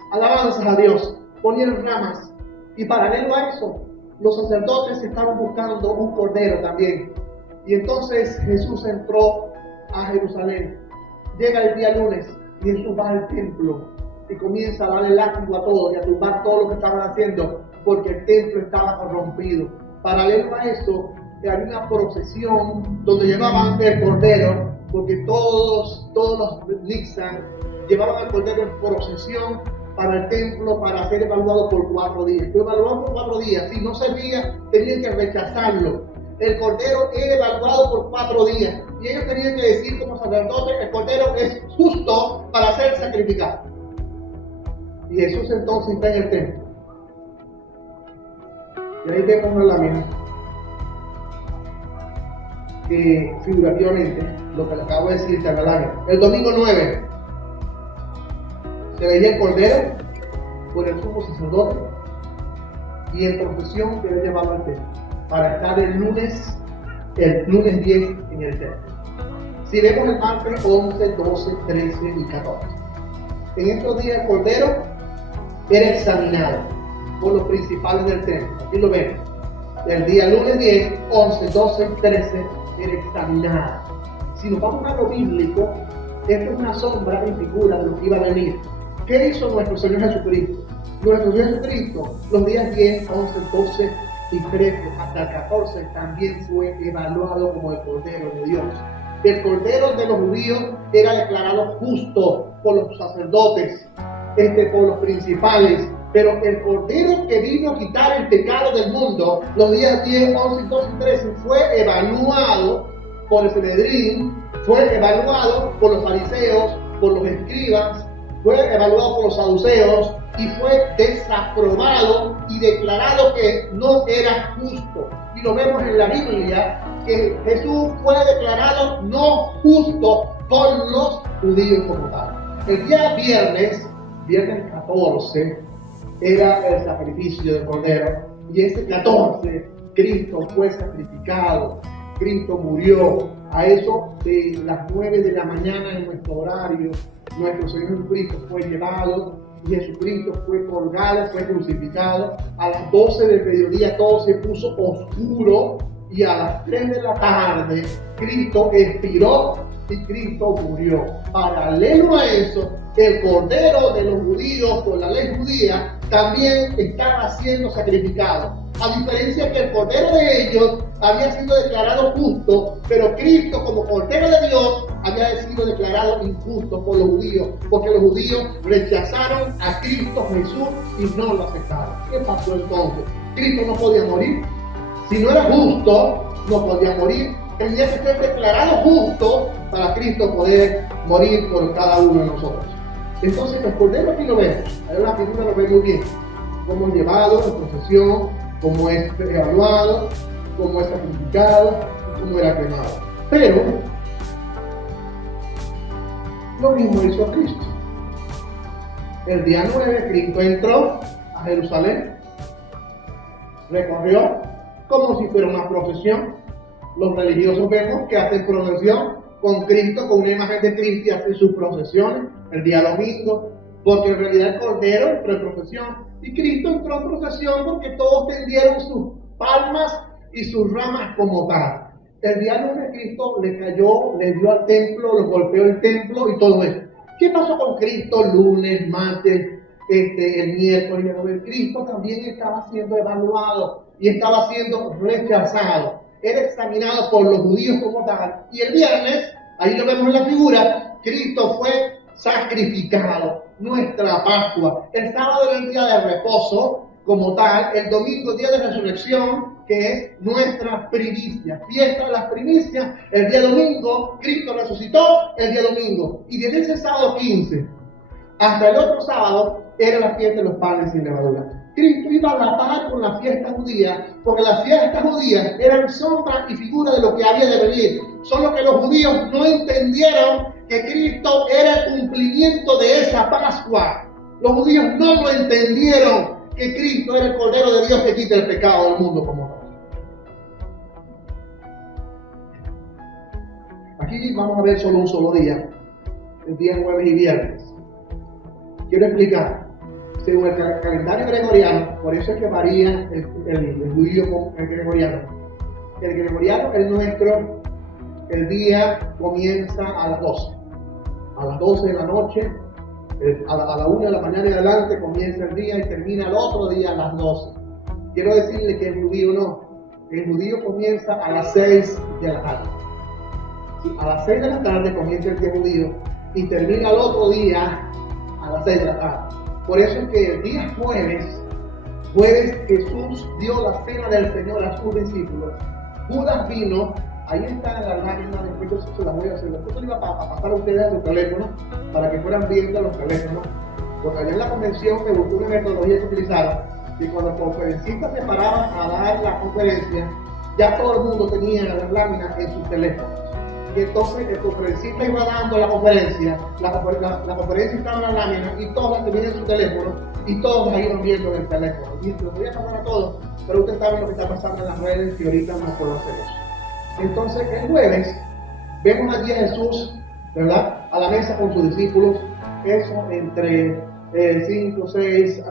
a Dios, ponían ramas. Y paralelo a eso, los sacerdotes estaban buscando un cordero también. Y entonces Jesús entró a Jerusalén. Llega el día lunes y Jesús va al templo y comienza a darle látigo a todos y a tumbar todo lo que estaban haciendo, porque el templo estaba corrompido. Paralelo a esto, había una procesión donde llevaban el cordero, porque todos los Nixon llevaban el cordero en procesión para el templo, para ser evaluado por 4 días. Fue evaluado por 4 días. Si no servía, tenían que rechazarlo. El cordero era evaluado por 4 días. Y ellos tenían que decir como sacerdotes: el cordero es justo para ser sacrificado. Y Jesús entonces está en el templo. Y ahí vemos una lámina que figurativamente, lo que le acabo de decir, está en la lámina. El domingo 9 se veía el cordero por el sumo sacerdote, y en procesión que había llevado al templo para estar el lunes 10 en el templo. Si vemos el martes 11, 12, 13 y 14, en estos días el cordero era examinado por los principales del templo. Aquí lo vemos. El día lunes 10, 11, 12, 13 era examinado. Si nos vamos a lo bíblico, esto es una sombra y figura de lo que iba a venir. ¿Qué hizo nuestro Señor Jesucristo? Nuestro Señor Jesucristo, los días 10, 11, 12 y 13 hasta el 14, también fue evaluado como el Cordero de Dios. El Cordero de los judíos era declarado justo por los sacerdotes, por los principales, pero el Cordero que vino a quitar el pecado del mundo, los días 10, 11, 12 y 13, fue evaluado por el Sanedrín, fue evaluado por los fariseos, por los escribas, fue evaluado por los saduceos y fue desaprobado y declarado que no era justo. Y lo vemos en la Biblia, que Jesús fue declarado no justo por los judíos como tal. El día viernes 14, era el sacrificio del Cordero, y ese 14 Cristo fue sacrificado, Cristo murió. A eso de las 9 de la mañana en nuestro horario, nuestro Señor Jesucristo fue llevado, y Jesucristo fue colgado, fue crucificado. A las 12 del mediodía todo se puso oscuro, y a las 3 de la tarde Cristo expiró y Cristo murió. Paralelo a eso, el Cordero de los judíos, por la ley judía, también estaba siendo sacrificado. A diferencia que el Cordero de ellos había sido declarado justo, pero Cristo como Cordero de Dios había sido declarado injusto por los judíos, porque los judíos rechazaron a Cristo Jesús y no lo aceptaron. ¿Qué pasó entonces? Cristo no podía morir. Si no era justo, no podía morir. Tenía que ser declarado justo para Cristo poder morir por cada uno de nosotros. Entonces el Cordero aquí lo vemos, ahí la figura lo ve muy bien, cómo es llevado en procesión, cómo es evaluado, cómo es sacrificado, cómo era quemado. Pero lo mismo hizo Cristo. El día 9 Cristo entró a Jerusalén, recorrió como si fuera una procesión. Los religiosos vemos que hacen procesión con Cristo, con una imagen de Cristo, y hacen sus procesiones el día domingo, porque en realidad el Cordero entró en procesión y Cristo entró en procesión porque todos tendieron sus palmas y sus ramas como tal. El día 9 Cristo le cayó, le dio al templo, lo golpeó el templo y todo eso. ¿Qué pasó con Cristo lunes, martes, el miércoles? Cristo también estaba siendo evaluado y estaba siendo rechazado. Era examinado por los judíos como tal. Y el viernes, ahí lo vemos en la figura, Cristo fue sacrificado, nuestra Pascua. El sábado era el día de reposo como tal, el domingo día de resurrección, que es nuestra primicia, fiesta de las primicias. El día domingo, Cristo resucitó el día domingo. Y desde ese sábado 15 hasta el otro sábado, era la fiesta de los panes sin levadura. Cristo iba a la par con la fiesta judía, porque las fiestas judías eran sombra y figura de lo que había de venir. Solo que los judíos no entendieron que Cristo era el cumplimiento de esa Pascua. Los judíos no lo entendieron, que Cristo era el Cordero de Dios que quita el pecado del mundo como tal. Aquí vamos a ver solo un solo día, el día jueves y viernes. Quiero explicar. Según el calendario gregoriano, por eso es que varía el judío con el gregoriano. El gregoriano, el nuestro, el día comienza a las 12. A las 12 de la noche, a la 1 de la mañana y adelante comienza el día y termina el otro día a las 12. Quiero decirle que el judío no. El judío comienza a las 6 de la tarde. A las 6 de la tarde comienza el día judío y termina el otro día a las 6 de la tarde. Por eso es que el día jueves Jesús dio la cena del Señor a sus discípulos. Judas vino, ahí está en la lágrima, después se las voy a hacer. Después se iba a pasar a ustedes a su teléfono para que fueran viendo los teléfonos. Porque allá en la convención me gustó una metodología que utilizaron, que cuando los conferencistas se paraban a dar la conferencia, ya todo el mundo tenía las láminas en sus teléfonos. Y entonces el conferencista iba dando la conferencia, la conferencia estaba en la lámina y todos la tenían en su teléfono y todos la iban viendo en el teléfono. Y se lo podía pasar a todos, pero ustedes saben lo que está pasando en las redes y ahorita no puedo hacer eso. Entonces el jueves vemos allí a Jesús, ¿verdad?, a la mesa con sus discípulos, eso entre 5, 6,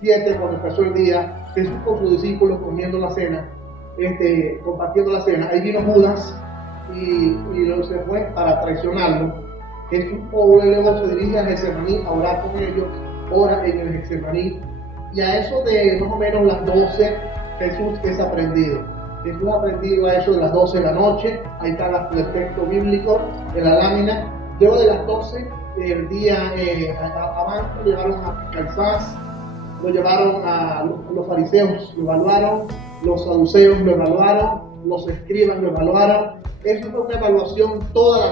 7 cuando empezó el día, Jesús con sus discípulos comiendo la cena, compartiendo la cena. Ahí vino Judas y luego se fue para traicionarlo. Jesús luego se dirige a Getsemaní a orar con ellos, ora en el Getsemaní, y a eso de más o menos las 12 Jesús es aprendido. Jesús ha aprendido a eso de las 12 de la noche. Ahí está el texto bíblico en la lámina. Luego de las 12 el día avanza, lo llevaron a Caifás, lo llevaron a los fariseos, lo evaluaron, los saduceos lo evaluaron, los escribas lo evaluaron. Eso fue una evaluación toda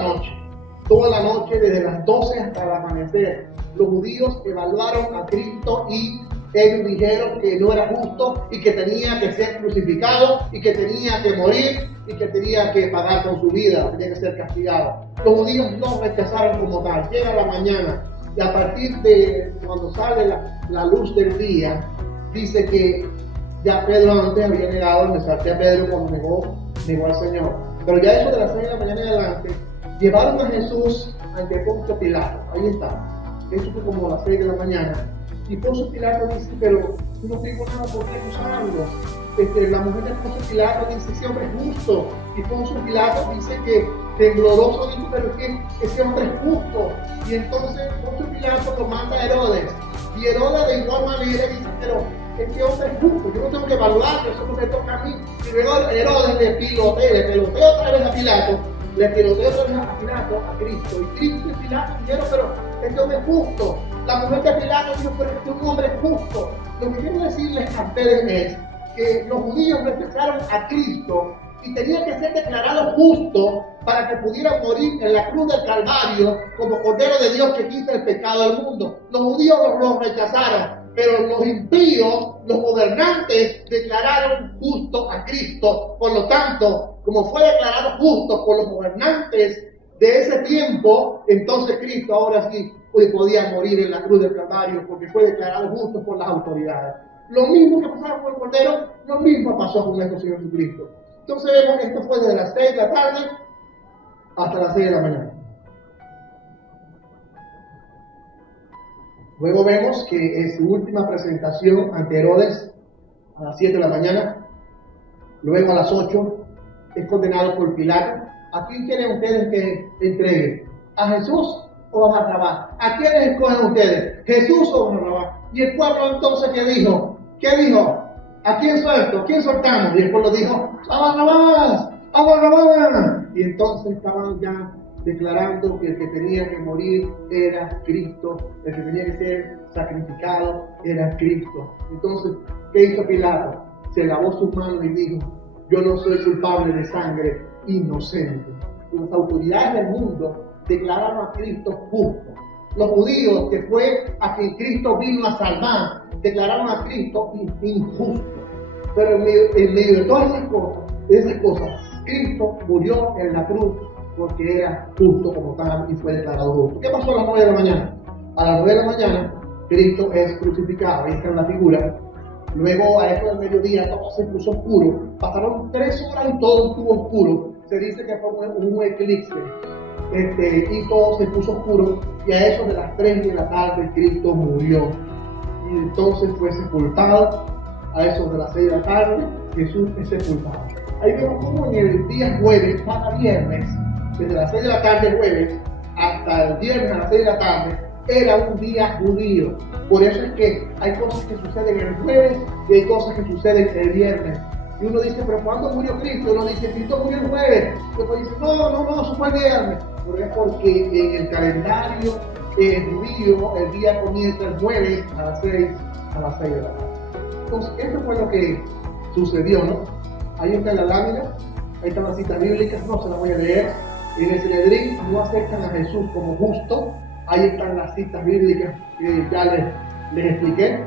la noche, desde las 12 hasta el amanecer. Los judíos evaluaron a Cristo y ellos dijeron que no era justo y que tenía que ser crucificado y que tenía que morir y que tenía que pagar con su vida, tenía que ser castigado. Los judíos lo rechazaron como tal. Llega la mañana y a partir de cuando sale la luz del día, dice que ya Pedro antes había negado, me salté a Pedro cuando negó al Señor. Pero ya eso de las 6 de la mañana en adelante, llevaron a Jesús ante Poncio Pilato. Ahí está. Eso fue como a las 6 de la mañana. Y Poncio Pilato dice, pero no tengo nada por qué acusarlo. La mujer de Poncio Pilato dice, ese hombre es justo. Y Poncio Pilato dice que tembloroso dijo, pero es que ese hombre es justo. Y entonces Poncio Pilato lo manda a Herodes. Y Herodes de igual manera dice, pero este hombre es justo, yo no tengo que evaluarlo, eso no me toca a mí. Y luego Herodes le pilotea otra vez a Pilato, a Cristo. Y Cristo y Pilato dijeron, pero este hombre es justo. La mujer de Pilato dijo, pero este hombre es justo. Lo que quiero decirles a ustedes es que los judíos rechazaron a Cristo y tenía que ser declarado justo para que pudiera morir en la cruz del Calvario como Cordero de Dios que quita el pecado del mundo. Los judíos lo rechazaron, pero los impíos, los gobernantes, declararon justo a Cristo. Por lo tanto, como fue declarado justo por los gobernantes de ese tiempo, entonces Cristo ahora sí podía morir en la cruz del Calvario porque fue declarado justo por las autoridades. Lo mismo que pasaba con el Cordero, lo mismo pasó con nuestro Señor Jesucristo. Entonces vemos que esto fue desde las 6 de la tarde hasta las 6 de la mañana. Luego vemos que en su última presentación ante Herodes, a las 7 de la mañana, luego a las 8, es condenado por Pilato. ¿A quién quieren ustedes que entreguen? ¿A Jesús o a Barrabás? ¿A quiénes escogen ustedes? ¿Jesús o Barrabás? Y el pueblo entonces, ¿qué dijo? ¿Qué dijo? ¿A quién suelto? ¿Quién soltamos? Y el pueblo dijo, ¡a Barrabás! ¡A Barrabás! Y entonces estaban ya declarando que el que tenía que morir era Cristo, el que tenía que ser sacrificado era Cristo. Entonces, ¿qué hizo Pilato? Se lavó sus manos y dijo, yo no soy culpable de sangre inocente. Las autoridades del mundo declararon a Cristo justo. Los judíos, que fue a quien Cristo vino a salvar, declararon a Cristo injusto. Pero en medio de todas esas cosas, Cristo murió en la cruz porque era justo como tal y fue declarado justo. ¿Qué pasó a las 9 de la mañana? A las 9 de la mañana, Cristo es crucificado. Ahí está en la figura. Luego, a eso del mediodía, todo se puso oscuro. Pasaron 3 horas y todo estuvo oscuro. Se dice que fue un eclipse. Y todo se puso oscuro. Y a eso de las 3 de la tarde, Cristo murió. Y entonces fue sepultado. A eso de las 6 de la tarde, Jesús es sepultado. Ahí vemos cómo en el día jueves, cada viernes, desde las 6 de la tarde jueves hasta el viernes a las 6 de la tarde, era un día judío. Por eso es que hay cosas que suceden el jueves y hay cosas que suceden el viernes. Y uno dice, pero ¿cuándo murió Cristo? Uno dice, Cristo murió el jueves. Y otro dice, no, eso fue el viernes. Pero es porque en el calendario judío el día comienza el jueves a las 6 de la tarde. Entonces, esto fue lo que sucedió, ¿no? Ahí está la lámina, ahí están las citas bíblicas, no se las voy a leer. En el Sanedrín no aceptan a Jesús como justo. Ahí están las citas bíblicas que ya les expliqué,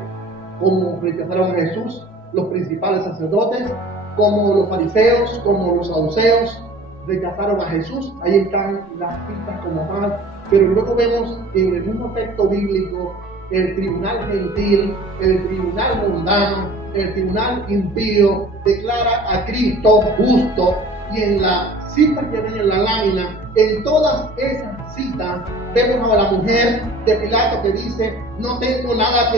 cómo rechazaron a Jesús los principales sacerdotes, como los fariseos, como los saduceos rechazaron a Jesús. Ahí están las citas como tal. Pero luego vemos en el mismo texto bíblico el tribunal gentil, el tribunal mundano, el tribunal impío declara a Cristo justo. Y en la cita que ven en la lámina, en todas esas citas, vemos a la mujer de Pilato que dice, no tenga nada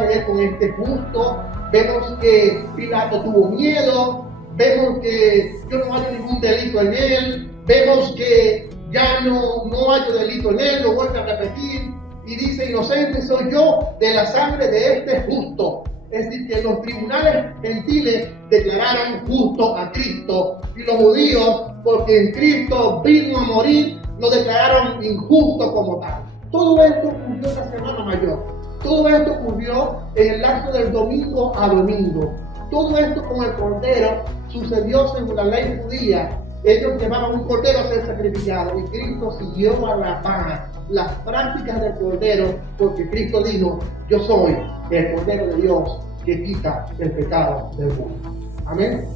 que ver con este justo. Vemos que Pilato tuvo miedo, vemos que yo no hallo ningún delito en él, vemos que ya no hallo delito en él, lo vuelve a repetir, y dice, inocente soy yo de la sangre de este justo. Es decir, que los tribunales gentiles declararon justo a Cristo, y los judíos, porque en Cristo vino a morir, lo declararon injusto como tal. Todo esto ocurrió en la Semana Mayor. Todo esto ocurrió en el lapso del domingo a domingo. Todo esto con el Cordero sucedió según la ley judía. Ellos llevaban un Cordero a ser sacrificado y Cristo siguió a la paz las prácticas del Cordero, porque Cristo dijo, yo soy el Cordero de Dios que quita el pecado del mundo. Amén.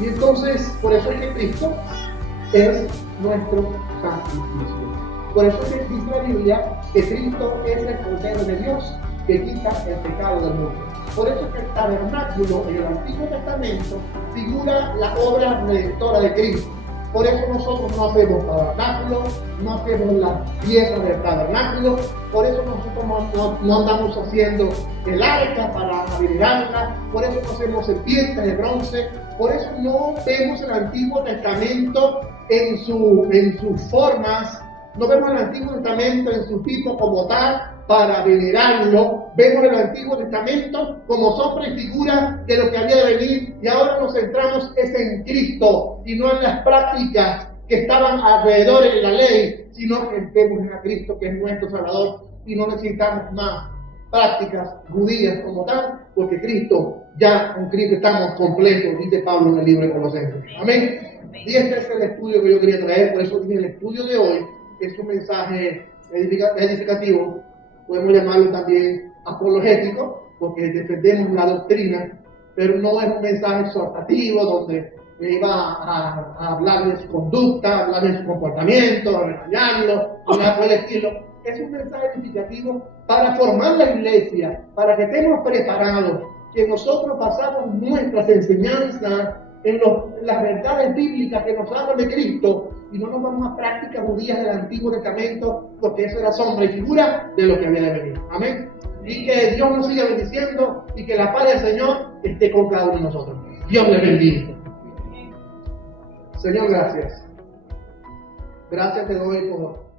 Y entonces, por eso es que Cristo es nuestro sacrificio. Por eso es que dice la Biblia que Cristo es el Cordero de Dios que quita el pecado del mundo. Por eso es que el tabernáculo en el Antiguo Testamento figura la obra redentora de Cristo. Por eso nosotros no hacemos tabernáculo, no hacemos las piezas del tabernáculo, por eso nosotros no andamos haciendo el arca para habilitarla, por eso no hacemos serpientes de bronce, por eso no vemos el Antiguo Testamento en sus formas, no vemos el Antiguo Testamento en su tipo como tal, para venerarlo. Vemos el Antiguo Testamento como sombra y figura de lo que había de venir, y ahora nos centramos en Cristo y no en las prácticas que estaban alrededor de la ley, sino que vemos a Cristo, que es nuestro Salvador, y no necesitamos más prácticas judías como tal, porque Cristo, ya con Cristo estamos completos, dice Pablo en el libro de Colosenses. Amén. Y este es el estudio que yo quería traer, por eso dije el estudio de hoy es un mensaje edificativo, podemos llamarlo también apologético, porque defendemos la doctrina, pero no es un mensaje exhortativo donde me iba a hablar de su conducta, hablar de su comportamiento, a regañarlo, hablar por el estilo. Es un mensaje edificativo para formar la iglesia, para que estemos preparados, que nosotros pasamos nuestras enseñanzas en las verdades bíblicas que nos hablan de Cristo y no nos vamos a prácticas judías del Antiguo Testamento, porque eso era sombra y figura de lo que había de venir. Amén. Y que Dios nos siga bendiciendo y que la paz del Señor esté con cada uno de nosotros. Dios les bendiga. Señor, gracias. Gracias te doy por